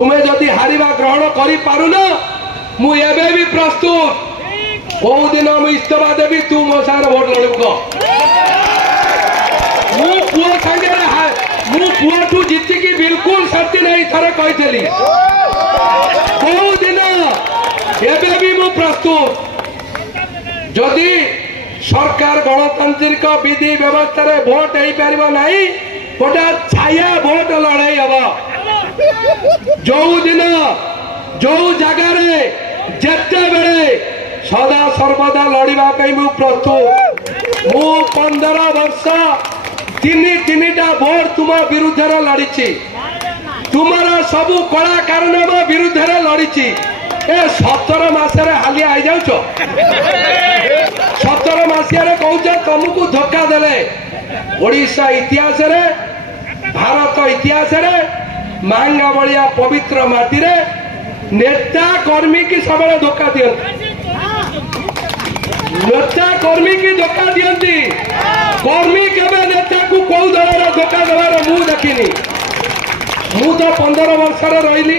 तुम्हें जदि हारिबा ग्रहण कर पारुन मु एबे भी प्रस्तुत कौ दिन मुझे इस्तफा देवी तू मो सागर भोट लड़ू मु पुओ संगे मु पुओ जीतिकी बिल्कुल सत्य नहीं थरे कही कौ दिन एबे भी मु प्रस्तुत जदि सरकार गणतांत्रिक विधि व्यवस्था रे भोट हो पार नहीं गोटे छाया भोट लड़ाई हम जो दिन जो जगार जिते बेले सदा सर्वदा लड़ाई मु प्रस्तुत मु 15 वर्ष तीन भोट तुम विरुद्ध लड़ी तुम्हारा सबू कलाकार विरुद्ध लड़ी ए 17 मसरे हालिया आई जाऊच 17 मसीह कह तुमको धोखा देले ओडिशा इतिहास रे भारत इतिहास रे मांगा भलिया पवित्र माटी रे नेता कर्मी की सब धोखा दियंती नेता कर्मी की धोखा दियंती कर्मी केबे नेता को कौ दल धोखा देवार मु देखिनी मु तो 15 वर्ष रही